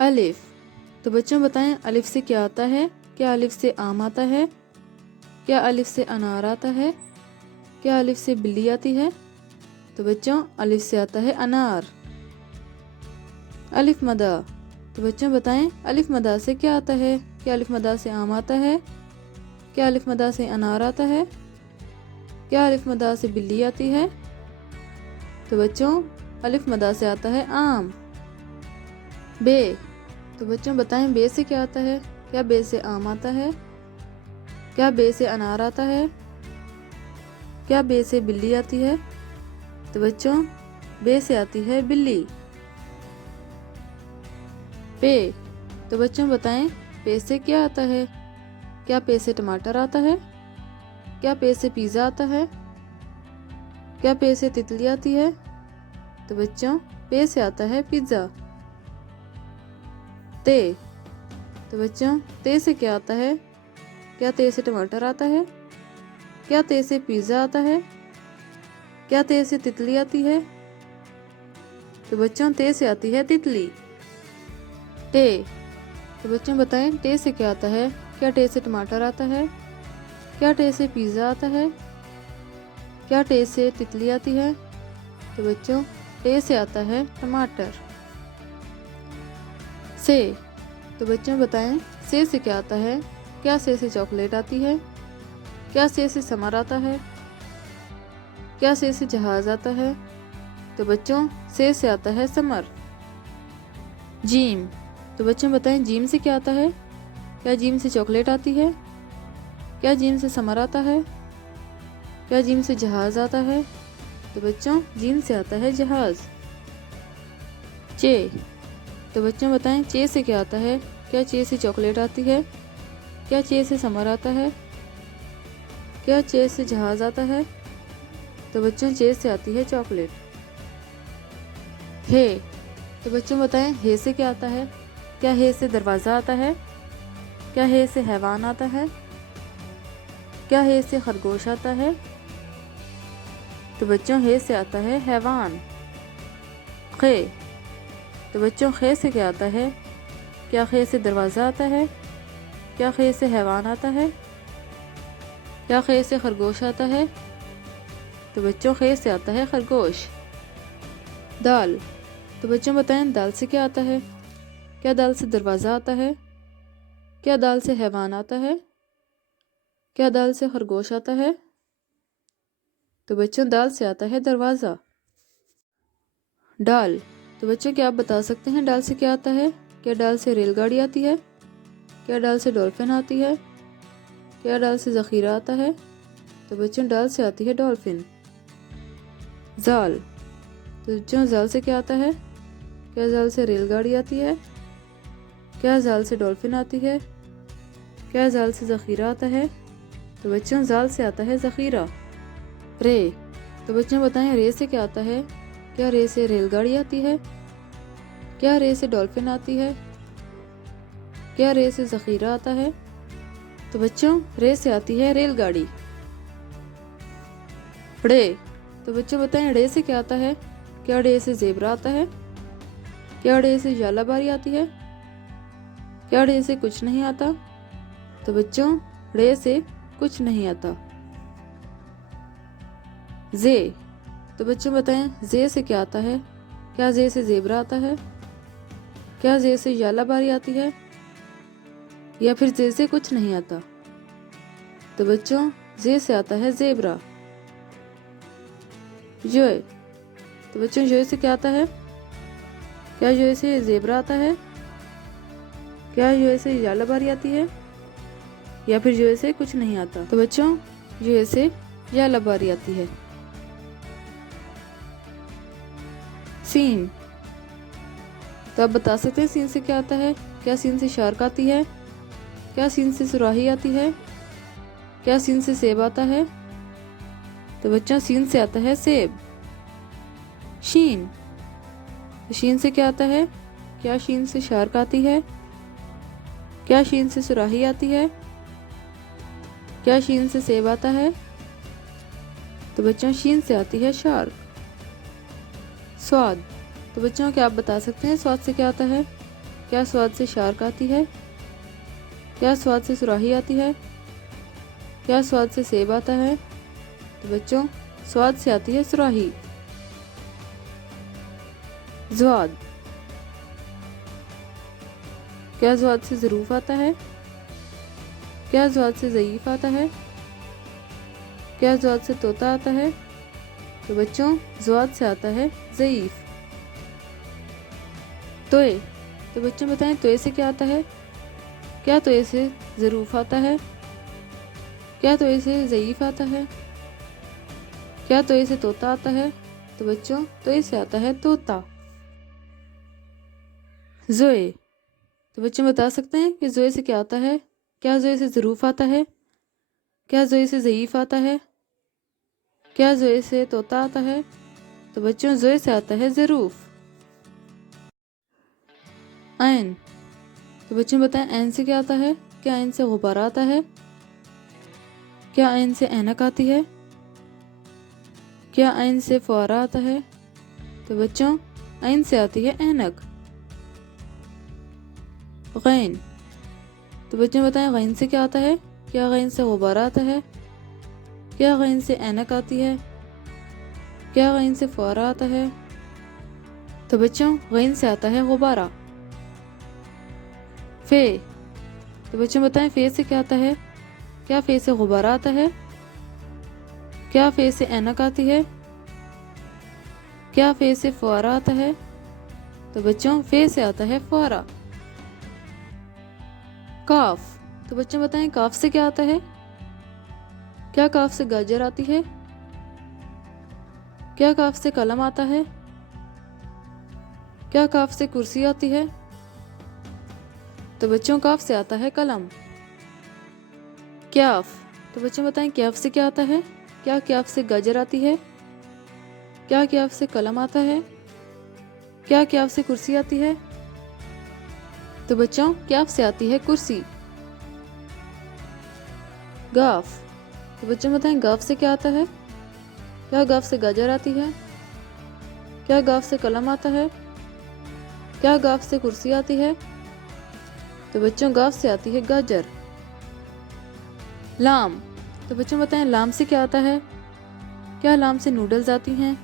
الف، تو بچوں بتائیں الف سے کیا آتا ہے؟ کیا الف سے آم آتا ہے؟ کیا الف سے انار آتا ہے؟ کیا الف سے بلی آتی ہے؟ تو بچوں الف سے آتا ہے انار۔ الف مدہ، تو بچوں بتائیں الف مدہ سے کیا آتا ہے؟ کیا الف مدہ سے آم آتا ہے؟ کیا الف مدہ سے انار آتا ہے؟ کیا الف مدہ سے بلی آتی ہے؟ تو بچوں الف مدہ سے آتا ہے آم۔ بے، تو بچوں بتائیں بے سے کیا آتا ہے؟ کیا بے سے آم آتا ہے؟ کیا بے سے انار آتا ہے؟ کیا بے سے بلی آتی ہے؟ تو بچوں بے سے آتی ہے بلی۔ پے، تو بچوں بتائیں پے سے کیا آتا ہے؟ کیا پے سے ٹماٹر آتا ہے؟ کیا پے سے پیزا آتا ہے؟ کیا پے سے تتلی آتی ہے؟ تو بچوں پے سے آتا ہے پیزا۔ تے، تو بچوں تے سے کیا آتا ہے؟ کیا تے سے ٹماٹر آتا ہے؟ کیا تے سے پیزا آتا ہے؟ کیا تے سے تتلی آتی ہے؟ تو بچوں تے سے آتی ہے تتلی۔ ٹے، تو بچوں بتائیں ٹے سے کیا آتا ہے؟ کیا ٹے سے ٹماٹر آتا ہے؟ کیا ٹے سے پیزا آتا ہے؟ کیا ٹے سے تتلی آتی ہے؟ تو بچوں ٹے سے آتا ہے ٹماٹر۔ سے، تو بچوں بتائیں سے کیا آتا ہے؟ کیا سے چاکلیٹ آتی ہے؟ کیا سے سمر آتا ہے؟ کیا سے جہاز آتا ہے؟ تو بچوں سے آتا ہے سمر۔ جیم، تو بچوں بتائیں جیم سے کیا آتا ہے؟ کیا جیم سے چاکلیٹ آتی ہے؟ کیا جیم سے سمر آتا ہے؟ کیا جیم سے جہاز آتا ہے؟ تو بچوں جیم سے آتا ہے جہاز۔ چے، تو بچوں بتائیں چے سے کیا آتا ہے؟ کیا چے سے چاکلیٹ آتی ہے؟ کیا چے سے سمر آتا ہے؟ کیا چے سے جہاز آتا ہے؟ تو بچوں چے سے آتی ہے چاکلیٹ۔ ہے، تو بچوں بتائیں ہے سے کیا آتا ہے؟ کیا ہے سے دروازہ آتا ہے؟ کیا ہے سے حیوان آتا ہے؟ کیا ہے سے خرگوش آتا ہے؟ تو بچوں ہے سے آتا ہے حیوان۔ خے، تو بچوں خے سے کیا آتا ہے؟ کیا خے سے دروازہ آتا ہے؟ کیا خے سے حیوان آتا ہے؟ کیا خے سے خرگوش آتا ہے؟ تو بچوں خے سے آتا ہے خرگوش۔ دال، تو بچوں بتائیں دال سے کیا آتا ہے؟ کیا دال سے دروازہ آتا ہے؟ کیا دال سے حیوان آتا ہے؟ کیا دال سے خرگوش آتا ہے؟ تو بچوں دال سے آتا ہے دروازہ۔ ڈال، تو بچوں کیا آپ بتا سکتے ہیں ڈال سے کیا آتا ہے؟ کیا ڈال سے ریل گاڑی آتی ہے؟ کیا ڈال سے ڈولفن آتی ہے؟ کیا ڈال سے ذخیرہ آتا ہے؟ تو بچوں ڈال سے آتی ہے ڈولفن۔ زال، تو بچوں زال سے کیا آتا ہے؟ کیا زال سے ریل گاڑی آتی ہے؟ کیا زال سے ڈولفن آتی ہے؟ کیا زال سے ذخیرہ آتا ہے؟ تو بچوں زال سے آتا ہے ذخیرہ۔ رے، تو بچوں بتائیں رے سے کیا آتا ہے؟ کیا رے سے ریل گاڑی آتی ہے؟ کیا رے سے ڈولفن آتی ہے؟ کیا رے سے ذخیرہ آتا ہے؟ تو بچوں رے سے آتی ہے ریل گاڑی۔ ڑے، تو بچوں بتائیں ڑے سے کیا آتا ہے؟ کیا ڑے سے زیبرا آتا ہے؟ کیا ڑے سے جالا باری آتی ہے؟ کیا ڑے سے کچھ نہیں آتا؟ تو بچوں ڑے سے کچھ نہیں آتا۔ زے، تو بچوں بتائیں زے سے کیا آتا ہے؟ کیا زے سے زیبرا آتا ہے؟ کیا زے سے جالا باری آتی ہے؟ یا پھر زے سے کچھ نہیں آتا؟ تو بچوں زے سے آتا ہے زیبرا۔ جوئے، تو بچوں جوئے سے کیا آتا ہے؟ کیا جوئے سے زیبرا آتا ہے؟ کیا جوئے سے جالا باری آتی ہے؟ یا پھر جوئے سے کچھ نہیں آتا؟ تو بچوں جوئے سے جالا باری آتی ہے۔ سین، تو آپ بتا سکتے ہیں سین سے کیا آتا ہے؟ کیا سین سے شارک آتی ہے؟ کیا سین سے سراہی آتی ہے؟ کیا سین سے سیب آتا ہے؟ تو بچوں سین سے آتا ہے سیب۔ شین، شین سے کیا آتا ہے؟ کیا شین سے شارک آتی ہے؟ کیا شین سے سراہی آتی ہے؟ کیا شین سے سیب آتا ہے؟ تو بچوں شین سے آتی ہے شارک۔ سواد، تو بچوں کیا آپ بتا سکتے ہیں سواد سے کیا آتا ہے؟ کیا سواد سے شارک آتی ہے؟ کیا سواد سے سراہی آتی ہے؟ کیا سواد سے سیب آتا ہے؟ تو بچوں سواد سے آتی ہے سراہی۔ زواد، کیا زواد سے ظروف آتا ہے؟ کیا زواد سے ضعیف آتا ہے؟ کیا زواد سے طوطا آتا ہے؟ تو بچوں زواد سے آتا ہے ضعیف۔ توئے، تو بچوں بتائیں توئے سے کیا آتا ہے؟ کیا توئے سے ظروف آتا ہے؟ کیا توئے سے ضعیف آتا ہے؟ کیا توئے سے طوطا آتا ہے؟ تو بچوں توئے سے آتا ہے طوطا۔ زوئے، تو بچوں بتا سکتے ہیں کہ زوئے سے کیا آتا ہے؟ کیا زوئے سے ظروف آتا ہے؟ کیا زوئے سے ضعیف آتا ہے؟ کیا زوئے سے طوطا آتا ہے؟ تو بچوں زوئے سے آتا ہے ظروف۔ عین، تو بچوں بتائیں عین سے کیا آتا ہے؟ کیا عین سے غبارہ آتا ہے؟ کیا عین سے اینک آتی ہے؟ کیا عین سے فوارہ آتا ہے؟ تو بچوں عین سے آتی ہے اینک۔ غین، تو بچوں بتائیں غین سے کیا آتا ہے؟ کیا غین سے غبارہ آتا ہے؟ کیا غین سے اینک آتی ہے؟ کیا غین سے فوارہ آتا ہے؟ تو بچوں غین سے آتا ہے غبارہ۔ فے، تو بچوں بتائیں فے سے کیا آتا ہے؟ کیا فے سے غبارہ آتا ہے؟ کیا فے سے اینک آتی ہے؟ کیا فے سے فوارہ آتا ہے؟ تو بچوں فے سے آتا ہے فوارہ۔ کاف، تو بچوں بتائیں کاف سے کیا آتا ہے؟ کیا کاف سے گاجر آتی ہے؟ کیا کاف سے قلم آتا ہے؟ کیا کاف سے کرسی آتی ہے؟ تو بچوں کاف سے آتا ہے قلم۔ کیاف، تو بچوں بتائیں کیاف سے کیا آتا ہے؟ کیا کیاف سے گاجر آتی ہے؟ کیا کیاف سے قلم آتا ہے؟ کیا کیاف سے کرسی آتی ہے؟ تو بچوں کیاف سے آتی ہے کرسی۔ گاف، تو بچوں بتائیں گاف سے کیا آتا ہے؟ کیا گاف سے گاجر آتی ہے؟ کیا گاف سے قلم آتا ہے؟ کیا گاف سے کرسی آتی ہے؟ تو بچوں گاف سے آتی ہے گاجر۔ لام، تو بچوں بتائیں لام سے کیا آتا ہے؟ کیا لام سے نوڈلز آتی ہیں؟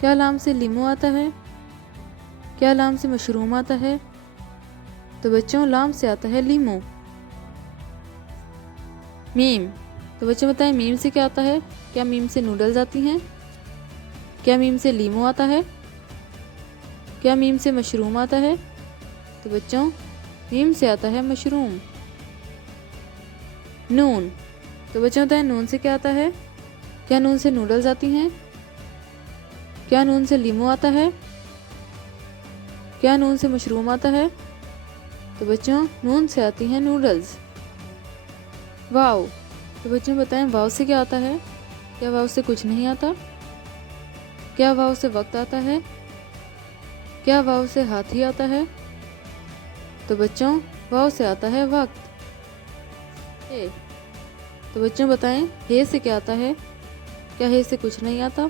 کیا لام سے لیمو آتا ہے؟ کیا لام سے مشروم آتا ہے؟ تو بچوں لام سے آتا ہے لیمو۔ میم، تو بچوں بتائیں میم سے کیا آتا ہے؟ کیا میم سے نوڈلز آتی ہیں؟ کیا میم سے لیمو آتا ہے؟ کیا میم سے مشروم آتا ہے؟ تو بچوں میم سے آتا ہے مشروم۔ نون، تو بچوں بتائیں نون سے کیا آتا ہے؟ کیا نون سے نوڈلز آتی ہیں؟ کیا نون سے لیمو آتا ہے؟ کیا نون سے مشروم آتا ہے؟ تو بچوں نون سے آتی ہیں نوڈلز۔ واو، تو بچوں بتائیں واو سے کیا آتا ہے؟ کیا واو سے کچھ نہیں آتا؟ کیا واو سے وقت آتا ہے؟ کیا واو سے ہاتھی آتا ہے؟ تو بچوں واو سے آتا ہے وقت۔ ہے، تو بچوں بتائیں ہے سے کیا آتا ہے؟ کیا ہے سے کچھ نہیں آتا؟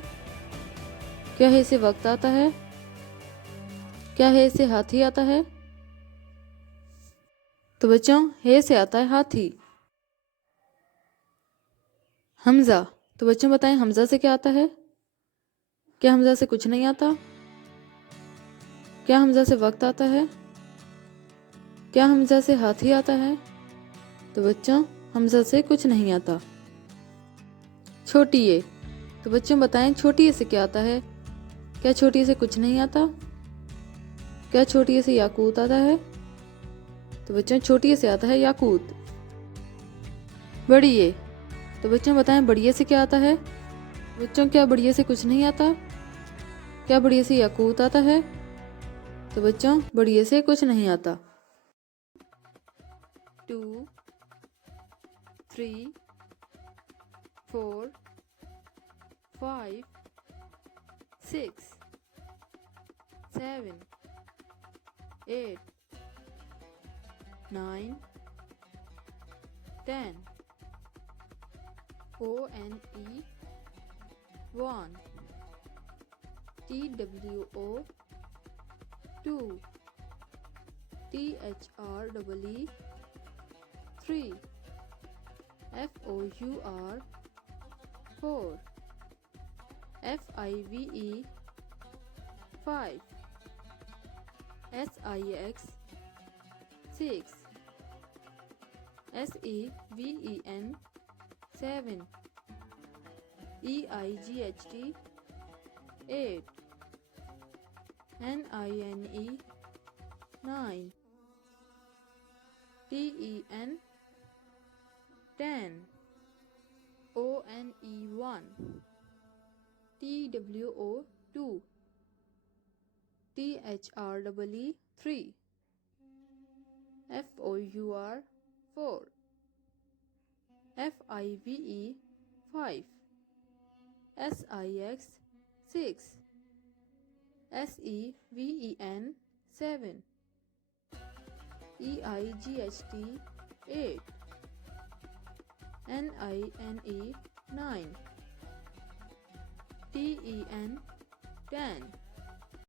کیا ہے سے وقت آتا ہے؟ کیا ہے سے ہاتھی آتا ہے؟ تو بچوں ہے سے آتا ہے ہاتھی۔ حمزہ، تو بچوں بتائیں حمزہ سے کیا آتا ہے؟ کیا حمزہ سے کچھ نہیں آتا؟ کیا حمزہ سے وقت آتا ہے؟ کیا حمزہ سے ہاتھی آتا ہے؟ تو بچوں حمزہ سے کچھ نہیں آتا۔ چھوٹی اے، تو بچوں بتائیں چھوٹی اے سے کیا آتا ہے؟ کیا چھوٹی اے سے کچھ نہیں آتا؟ کیا چھوٹی اے سے یاقوت آتا ہے؟ تو بچوں چھوٹی اے سے آتا ہے یاقوت۔ بڑی اے، تو بچوں بتائیں بڑی اے سے کیا آتا ہے؟ بچوں کیا بڑی اے سے کچھ نہیں آتا؟ کیا بڑی اے سے یاقوت آتا ہے؟ تو بچوں بڑی اے سے کچھ نہیں آتا۔ 2 3 4 5 6 7 8 9 10 ONE 1 TWO 2 THREE 3, FOUR 4, FIVE 5, SIX 6, SEVEN 7, EIGHT 8, NINE 9, TEN 10, ONE 1, TWO 2, THREE 3, FOUR 4, FIVE 5, SIX 6, SEVEN 7, EIGHT 8, NINE 9, TEN 10,